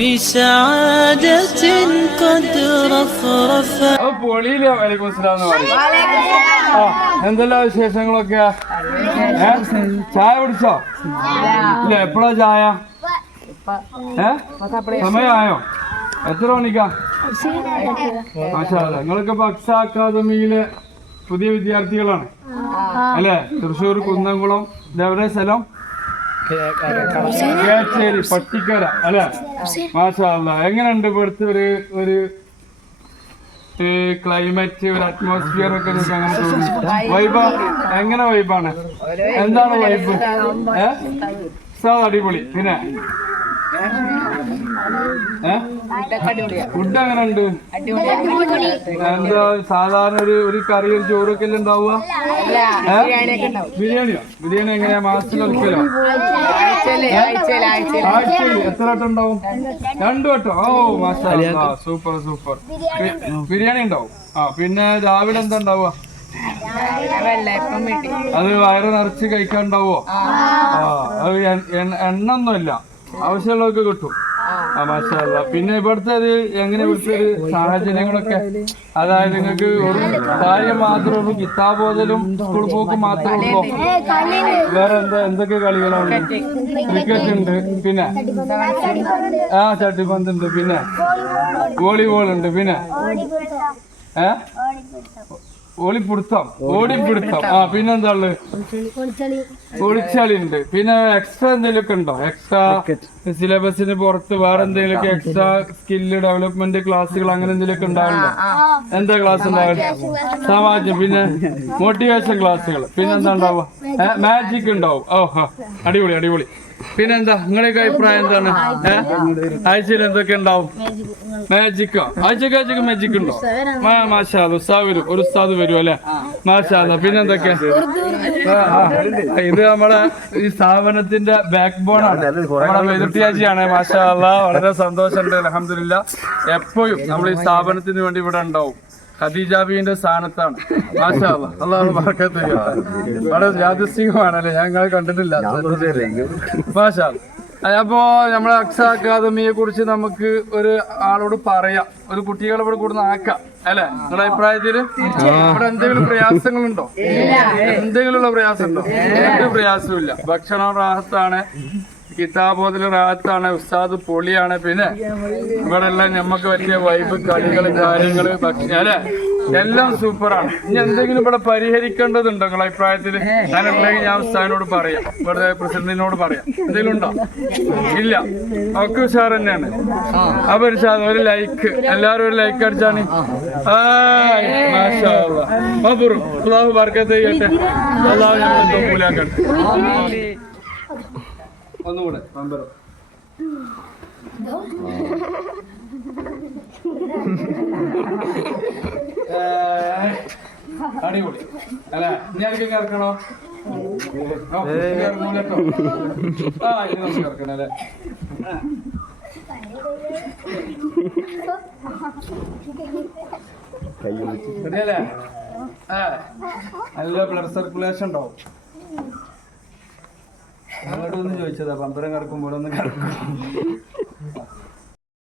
بسعادة قد رفرف. എന്തെല്ലാം വിശേഷങ്ങളൊക്കെ? ചായ കുടിച്ചോ? ഇല്ല, എപ്പോഴാ ചായ? സമയമായോ? എത്ര മണിക്കാ? നിങ്ങളൊക്കെ അക്സ അക്കാദമിയിലെ പുതിയ വിദ്യാർത്ഥികളാണ് അല്ലേ? തൃശ്ശൂർ കുന്നംകുളം. ഇതെവിടെ സ്ഥലം? കേച്ചേരി, പട്ടിക്കര അല്ലെ? മാഷാ അല്ലാ. എങ്ങനെയുണ്ട് ഇവിടുത്തെ ഒരു ക്ലൈമറ്റ്, ഒരു അറ്റ്മോസ്ഫിയർ ഒക്കെ നിങ്ങൾക്ക് അങ്ങനെ തോന്നുന്നു? വൈബാ? എങ്ങനെ വൈബാണ്? എന്താണ് വൈബ്? അടിപൊളി. പിന്നെ ഫുഡ് എങ്ങനെ ഉണ്ട്? എന്താ സാധാരണ ഒരു കറി, ഒരു ചോറൊക്കെ അല്ലേ ഉണ്ടാവുക? ബിരിയാണിയോ? ബിരിയാണി എങ്ങനെയാ? മാസത്തിൽ ഒരിക്കലോ? ആഴ്ചയിൽ എത്ര വട്ടം ഉണ്ടാവും? 2 വട്ടം. ഓ മാഷാ അല്ലാ, സൂപ്പർ സൂപ്പർ. ബിരിയാണി ഉണ്ടാവും. പിന്നെ രാവിലെ എന്താ ഉണ്ടാവുക? അത് വയറ് നിറച്ച് കഴിക്കാൻ ഉണ്ടാവോ? അത് എണ്ണൊന്നുമില്ല, ആവശ്യമുള്ളതൊക്കെ കിട്ടും. മാഷാ അല്ലാ. പിന്നെ ഇവിടുത്തെ എങ്ങനെ ഇവിടുത്തെ ഒരു സാഹചര്യങ്ങളൊക്കെ? അതായത് നിങ്ങൾക്ക് ഒരു കാര്യം മാത്രമേ ഉള്ളൂ, കിതാബോധലും സ്കൂൾ പോക്ക് മാത്രമേ ഉള്ളൂ? വേറെ എന്തൊക്കെ കളികളാണ്? ക്രിക്കറ്റ് ഉണ്ട്, പിന്നെ ചട്ടിപ്പന്ത് ഉണ്ട്, പിന്നെ വോളിബോൾ ഉണ്ട്, പിന്നെ ഓടിപ്പിടുത്തം. പിന്നെന്താ ഉള്ളത്? ഒളിച്ചളി ഉണ്ട്. പിന്നെ എക്സ്ട്രാ എന്തെങ്കിലുമൊക്കെ ഉണ്ടോ? എക്സ്ട്രാ സിലബസിന് പുറത്ത് വേറെ എന്തെങ്കിലുമൊക്കെ എക്സ്ട്രാ സ്കില്ല് ഡെവലപ്മെന്റ് ക്ലാസ്സുകൾ അങ്ങനെ എന്തെങ്കിലുമൊക്കെ ഉണ്ടാവില്ല? എന്താ ക്ലാസ് ഉണ്ടാവില്ല? സമാജം, പിന്നെ മോട്ടിവേഷൻ ക്ലാസ്സുകൾ, പിന്നെന്താ ഉണ്ടാവുക? മാജിക് ഉണ്ടാവും. ഓഹോ, അടിപൊളി അടിപൊളി. പിന്നെന്താ നിങ്ങളെയൊക്കെ അഭിപ്രായം എന്താണ്? ആഴ്ചയിൽ എന്തൊക്കെ ഉണ്ടാവും? മാജിക്കോ? ആഴ്ചക്ക് മാജിക് ഉണ്ടോ? മാഷാ അല്ലാ. ഒരു ഉസ്താദ് വരും അല്ലെ? മാഷാ അല്ലാ. പിന്നെന്തൊക്കെ? ഇത് നമ്മളെ ഈ സ്ഥാപനത്തിന്റെ ബാക്ക് ബോൺ ആണ്, നമ്മുടെ മെതിർത്തിയാച്ചിയാണ്. മാഷാ അല്ലാ, വളരെ സന്തോഷമുണ്ട്. അൽഹംദുലില്ലാ. എപ്പോഴും നമ്മൾ ഈ സ്ഥാപനത്തിന് വേണ്ടി ഇവിടെ ഉണ്ടാവും. ഖദീജാബിന്റെ സ്ഥാനത്താണ്. മാഷാ അല്ലാ, അല്ലാഹു ബറക്കത്ത് ചെയ്യട്ടെ. വളരെ യാദൃശ്ചികമാണല്ലേ, ഞങ്ങൾ കണ്ടിട്ടില്ല. മാഷാ അല്ലാ. അപ്പോ നമ്മളെ അക്സ അക്കാദമിയെ കുറിച്ച് നമുക്ക് ഒരു ആളോട് പറയാം, ഒരു കുട്ടികളെ ഇവിടെ കൂടുന്ന ആക്കാം അല്ലെ? നിങ്ങളുടെ അഭിപ്രായത്തില് ഇവിടെ എന്തെങ്കിലും പ്രയാസങ്ങളുണ്ടോ? എന്തെങ്കിലും പ്രയാസം ഉണ്ടോ? എന്ത് പ്രയാസവും ഇല്ല. ഭക്ഷണം റാഹത്താണ്, കിതാബോധന റാഹത്താണ്, ഉസ്താദ് പൊളിയാണ്. പിന്നെ ഇവിടെ എല്ലാം ഞമ്മക്ക് പറ്റിയ വൈബ്, കളികള്, കാര്യങ്ങള്, ഭക്ഷണം അല്ലെ, എല്ലാം സൂപ്പറാണ്. ഇനി എന്തെങ്കിലും ഇവിടെ പരിഹരിക്കേണ്ടതുണ്ടോ നിങ്ങളുടെ അഭിപ്രായത്തില്? ഞാനുണ്ടെങ്കിൽ ഞാൻ ഉസ്താദിനോട് പറയാം, ഇവിടെ പ്രസിഡന്റിനോട് പറയാം. എന്തെങ്കിലും ഉണ്ടോ? ഇല്ല, ഒക്കെ ഉഷാർ തന്നെയാണ്. അപ്പൊ ഒരു ലൈക്ക്, എല്ലാരും ഒരു ലൈക്ക് അടിച്ചാണ്. മാഷാ അല്ലാ, മബ്റൂക്ക്. അല്ലാഹു ബർക്കത്ത് ചെയ്യട്ടെ. അല്ലാഹു നമ്മളെ തൊപ്പൂലാക്കട്ടെ. ഒന്നുകൂടെ പമ്പരം. അടിപൊളി അല്ലെ? ഇനി ആർക്കൊക്കെ ഇറക്കണോ? ഇനി ഇറക്കണം അല്ലെ? ശരിയല്ലേ? നല്ല ബ്ലഡ് സർക്കുലേഷൻ ഉണ്ടാവും. അങ്ങോട്ടൊന്ന് ചോദിച്ചതാ, പമ്പരം കറക്കുമ്പോഴൊന്ന് കറക്കും.